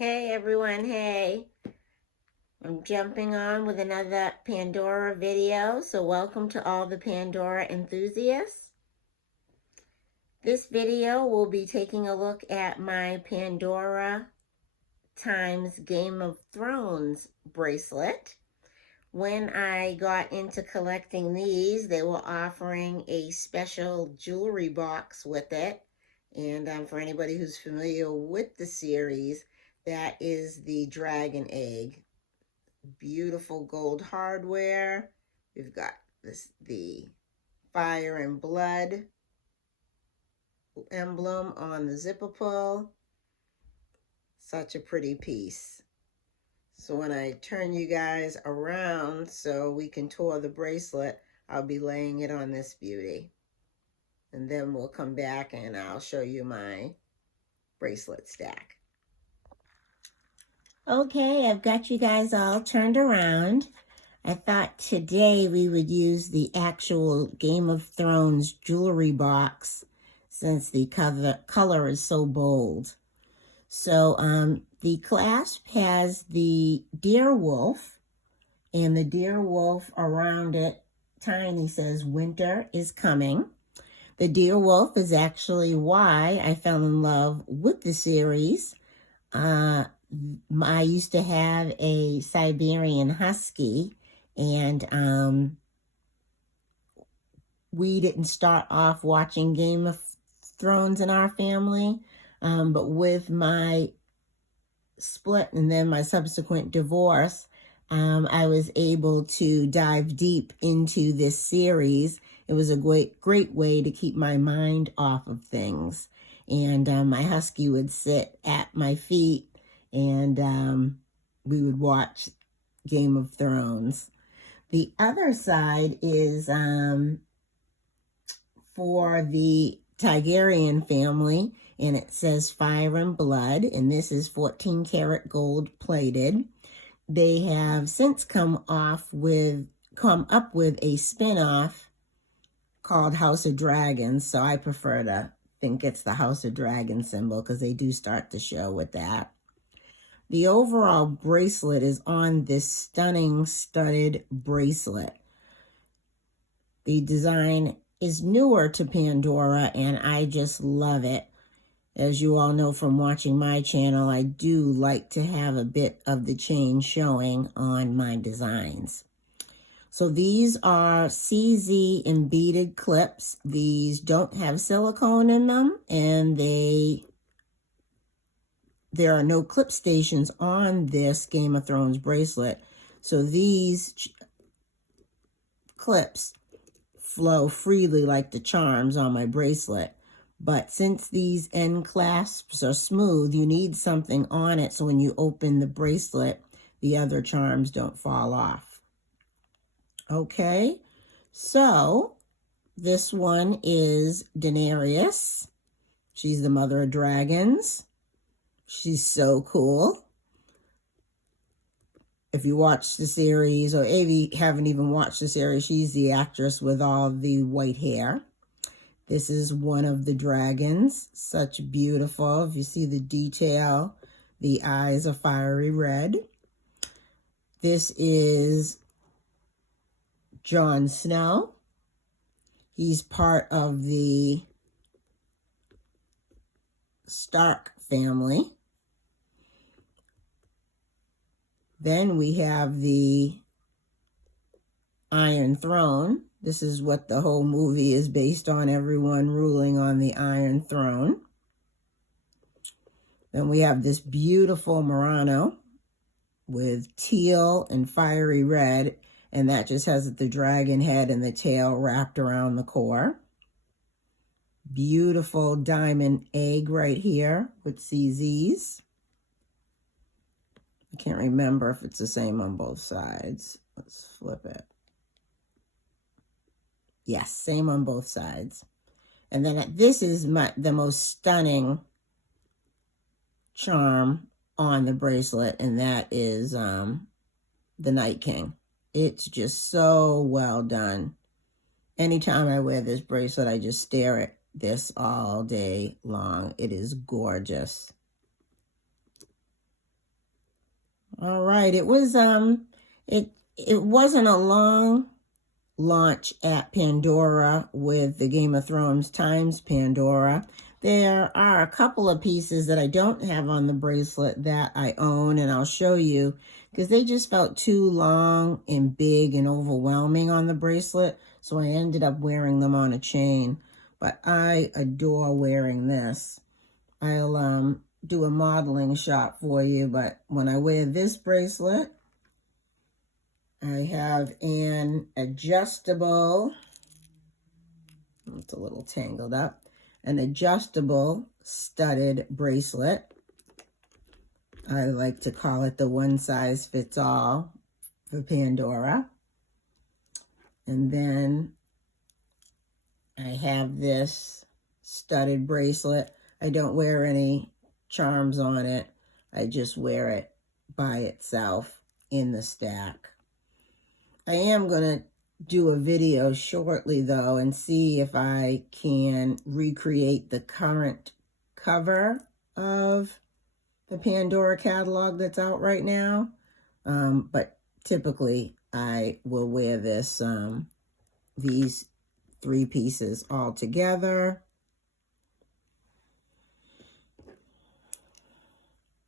Hey everyone, hey. I'm jumping on with another Pandora video, so welcome to all the Pandora enthusiasts. This video will be taking a look at my Pandora times Game of Thrones bracelet. When I got into collecting these, they were offering a special jewelry box with it. And for anybody who's familiar with the series, that is the dragon egg. Beautiful gold hardware. We've got the fire and blood emblem on the zipper pull. Such a pretty piece. So when I turn you guys around so we can tour the bracelet, I'll be laying it on this beauty. And then we'll come back and I'll show you my bracelet stack. Okay, I've got you guys all turned around. I thought today we would use the actual Game of Thrones jewelry box since the color is so bold. So the clasp has the deer wolf, and the deer wolf around it, tiny, says winter is coming. The deer wolf is actually why I fell in love with the series. I used to have a Siberian Husky, and we didn't start off watching Game of Thrones in our family, but with my split and then my subsequent divorce, I was able to dive deep into this series. It was a great way to keep my mind off of things. And my husky would sit at my feet, and we would watch Game of Thrones. The other side is for the Targaryen family, and it says Fire and Blood, and this is 14 karat gold plated. They have since come up with a spin-off called House of Dragons, so I prefer to think it's the House of Dragons symbol because they do start the show with that. The overall bracelet is on this stunning studded bracelet. The design is newer to Pandora, and I just love it. As you all know from watching my channel, I do like to have a bit of the chain showing on my designs. So these are CZ embeaded clips. These don't have silicone in them, and there are no clip stations on this Game of Thrones bracelet. So these clips flow freely like the charms on my bracelet. But since these end clasps are smooth, you need something on it so when you open the bracelet, the other charms don't fall off. Okay, so this one is Daenerys. She's the mother of dragons. She's so cool. If you watch the series, or if you haven't even watched the series, she's the actress with all the white hair. This is one of the dragons. Such beautiful. If you see the detail, the eyes are fiery red. This is Jon Snow. He's part of the Stark family. Then we have the Iron Throne. This is what the whole movie is based on, everyone ruling on the Iron Throne. Then we have this beautiful Murano with teal and fiery red, and that just has the dragon head and the tail wrapped around the core. Beautiful diamond egg right here with CZs. I can't remember if it's the same on both sides. Let's flip it. Yes, same on both sides. And then this is the most stunning charm on the bracelet, and that is the Night King. It's just so well done. Anytime I wear this bracelet, I just stare at this all day long. It is gorgeous. All right, it wasn't a long launch at Pandora with the Game of Thrones times Pandora. There are a couple of pieces that I don't have on the bracelet that I own, and I'll show you because they just felt too long and big and overwhelming on the bracelet, so I ended up wearing them on a chain. But I adore wearing this. I'll do a modeling shot for you, but when I wear this bracelet, I have an adjustable, it's a little tangled up, an adjustable studded bracelet. I like to call it the one size fits all for Pandora. And then I have this studded bracelet. I don't wear any charms on it. I just wear it by itself in the stack. I am going to do a video shortly, though, and see if I can recreate the current cover of the Pandora catalog that's out right now. But typically, I will wear this, these three pieces all together.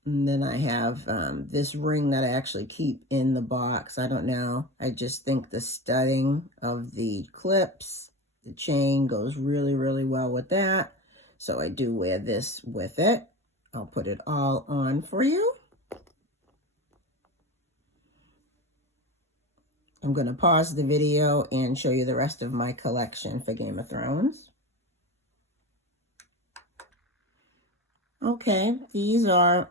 And then I have this ring that I actually keep in the box. I don't know. I just think the studding of the clips, the chain goes really, really well with that. So I do wear this with it. I'll put it all on for you. I'm going to pause the video and show you the rest of my collection for Game of Thrones. Okay, these are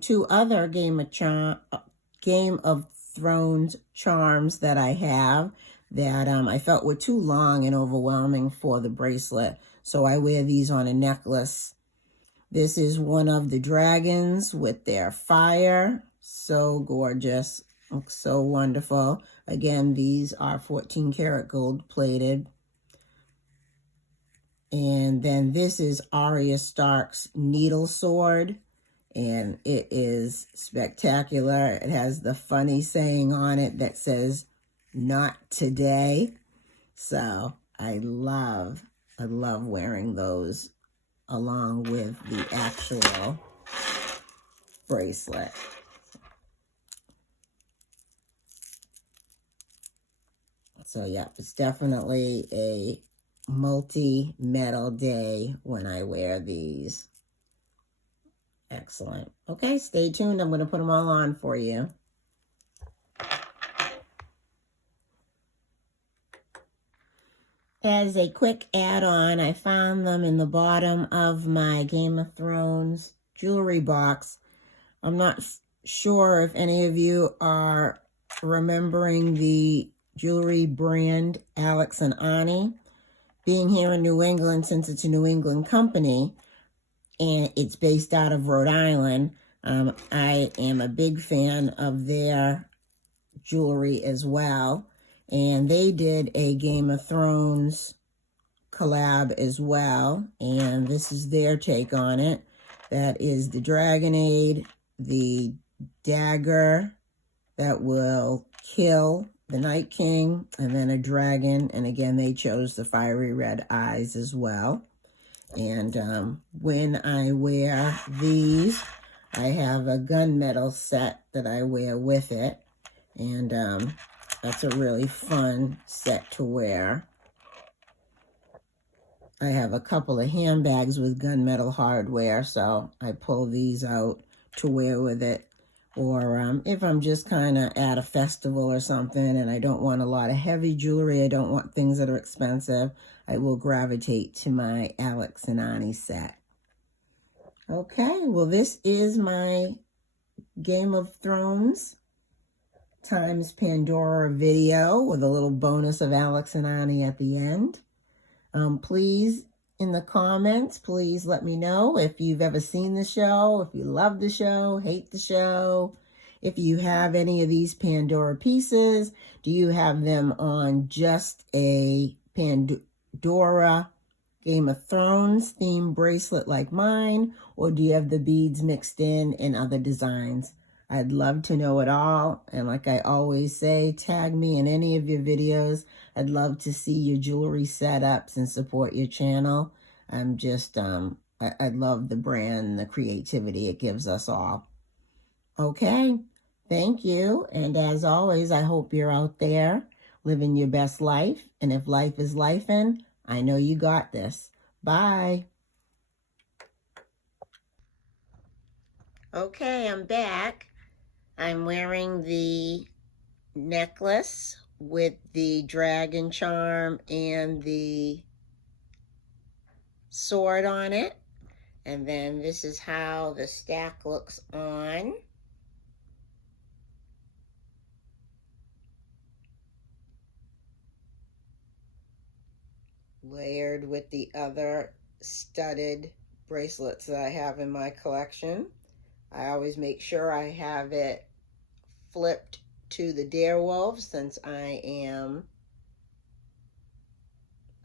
two other Game of Thrones charms that I have that I felt were too long and overwhelming for the bracelet. So I wear these on a necklace. This is one of the dragons with their fire. So gorgeous. Looks so wonderful. Again, these are 14 karat gold plated. And then this is Arya Stark's needle sword, and it is spectacular. It has the funny saying on it that says, "Not today." So I love wearing those along with the actual bracelet. So yeah, it's definitely a multi-metal day when I wear these. Excellent. Okay, stay tuned. I'm going to put them all on for you. As a quick add-on, I found them in the bottom of my Game of Thrones jewelry box. I'm not sure if any of you are remembering the jewelry brand Alex and Ani. Being here in New England, since it's a New England company, and it's based out of Rhode Island, I am a big fan of their jewelry as well. And they did a Game of Thrones collab as well. And this is their take on it. That is the Dragonade, the dagger that will kill the Night King, and then a dragon. And again, they chose the fiery red eyes as well. And when I wear these, I have a gunmetal set that I wear with it. And that's a really fun set to wear. I have a couple of handbags with gunmetal hardware, so I pull these out to wear with it. Or if I'm just kind of at a festival or something and I don't want a lot of heavy jewelry, I don't want things that are expensive, I will gravitate to my Alex and Ani set. Okay, well, this is my Game of Thrones times Pandora video with a little bonus of Alex and Ani at the end. Please, in the comments, please let me know if you've ever seen the show, if you love the show, hate the show, if you have any of these Pandora pieces. Do you have them on just a Pandora Game of Thrones themed bracelet like mine, or do you have the beads mixed in and other designs? I'd love to know it all. And like I always say, tag me in any of your videos. I'd love to see your jewelry setups and support your channel. I'm just, I love the brand and the creativity it gives us all. Okay, thank you. And as always, I hope you're out there living your best life. And if life is lifing, I know you got this. Bye. Okay, I'm back. I'm wearing the necklace with the dragon charm and the sword on it. And then this is how the stack looks on. Layered with the other studded bracelets that I have in my collection. I always make sure I have it flipped to the Darewolf since I am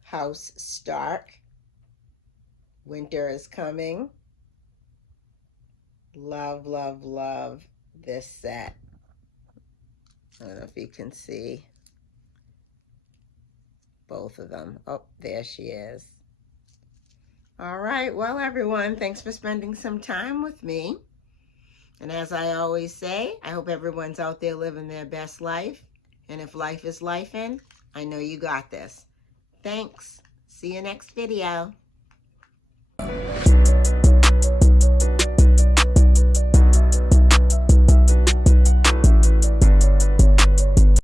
House Stark. Winter is coming. Love, love, love this set. I don't know if you can see both of them. Oh, there she is. All right, well, everyone, thanks for spending some time with me. And as I always say, I hope everyone's out there living their best life. And if life is lifing, I know you got this. Thanks. See you next video.